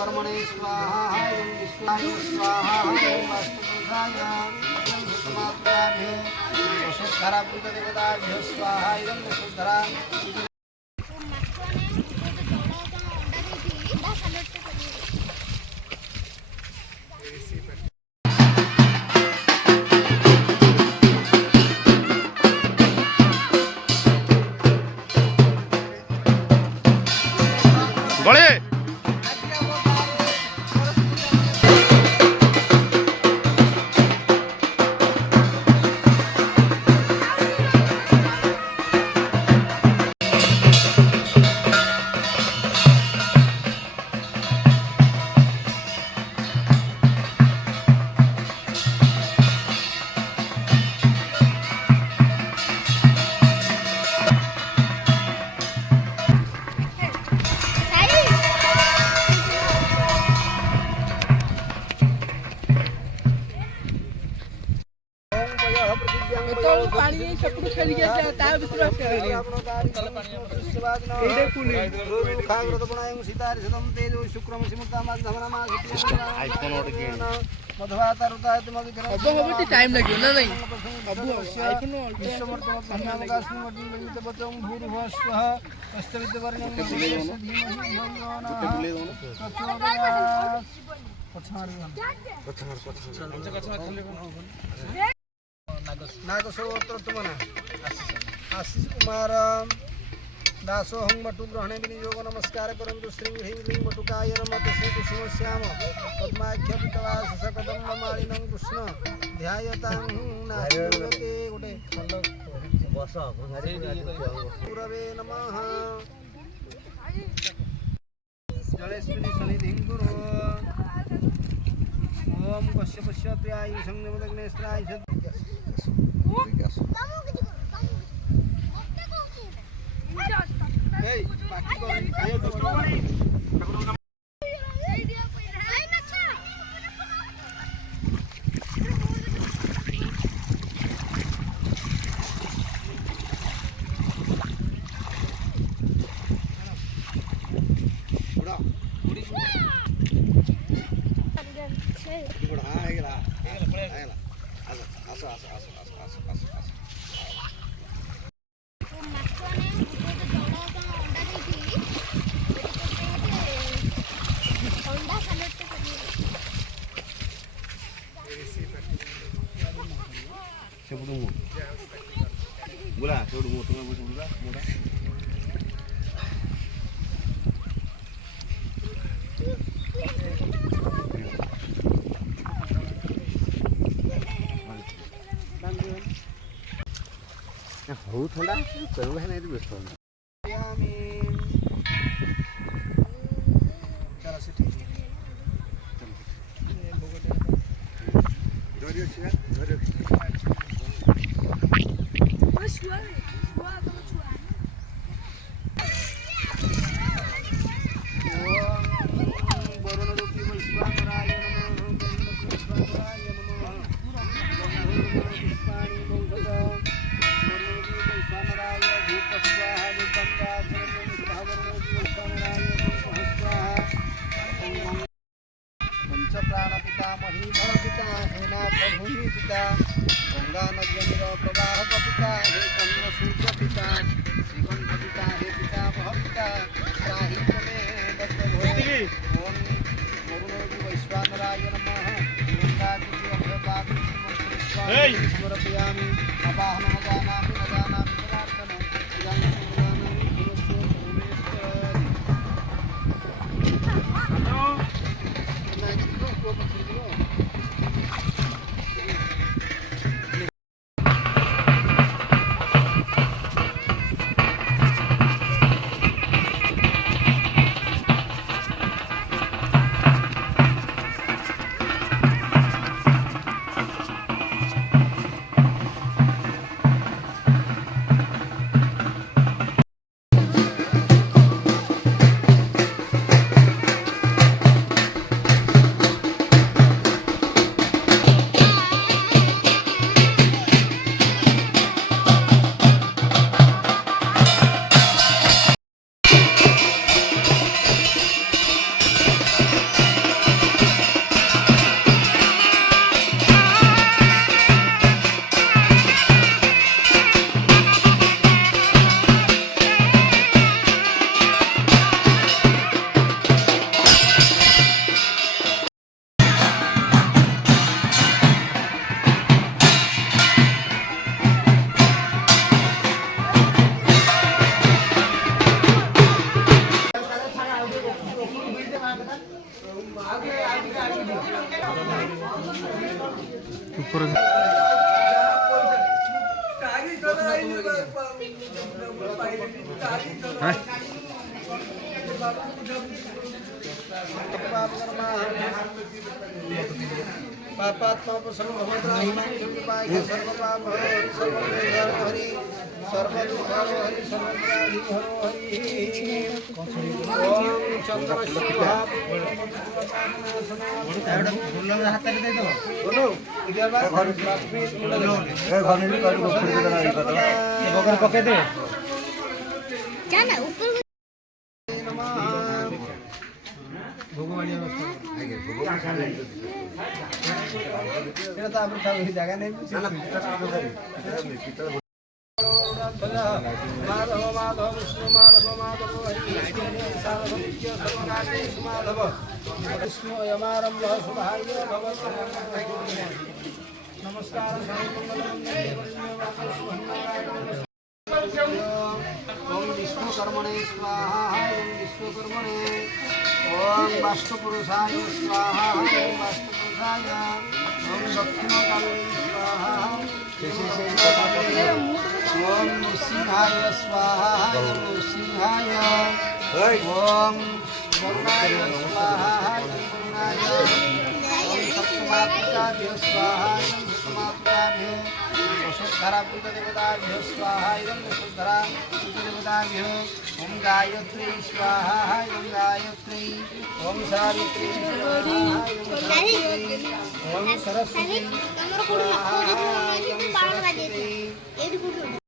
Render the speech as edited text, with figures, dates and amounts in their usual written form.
कर्मणे स्वाहा विश्वाय स्वाहा वास्तुपुरुषाय वसुधरा भूतदेवताभ्यो स्वाहा वसुधरा गळे टाइम लगे ना नहीं नागसरोत्रमना आशीष कुमार दासोहं मटु ग्रहणे विनियोग नमस्कार करंतु श्री ह्रीं मटुकाय नमः श्री कुसुम श्याम पद्माख्य विकलास सकदम मालिनं कृष्ण ध्यायतां नास्ते गोटे बस गुरवे नमः जलेस्मिनि सनिधिं गुरु ओम कश्यपस्याय संगमदग्नेस्त्राय Hey, paki ko ayo gusto ko ni. Udah. Udah, ayolah. Ayolah. Asa. Bola, saya udah mau tengah bola. बहुत ठंडा करूँ है नहीं तो बेस्ट होगा गंगा नदी प्रवाह पिता हे चंद्र सूर्य पिता श्रीगंध पिता हे पिता पिता ओम वरुण वैश्वानराय नमः समर्पयामि अपाहनं जानामि न जानामि जनार्दन इदानीं জায়গা নেই माधव माधव विष्णु माधव माधव हरि माधव विष्णु यमारंभ शुभाय नमस्कार ओम विष्णुकर्मणे स्वाहा ओम विश्वकर्मणे ओम वास्तुपुरुषाय स्वाहा ओम वास्तुपुरुषाय ओम दक्षिणकाले स्वाहा ओम नृसिंहाय स्वाहा ओम नृसिंहाय ओम गरुडाय स्वाहा ओम गरुडाय ओम सप्तमात्रिकाभ्य स्वाहा ओम सप्तमात्रिकाभ्य वसुधरा देवताभ्य स्वाहा ओम वसुधरा देवताभ्य ओम गायत्री स्वाहा ओम गायत्री ओम सावित्री स्वाहा ओम सावित्री ओम सरस्वती स्वाहा ओम सरस्वती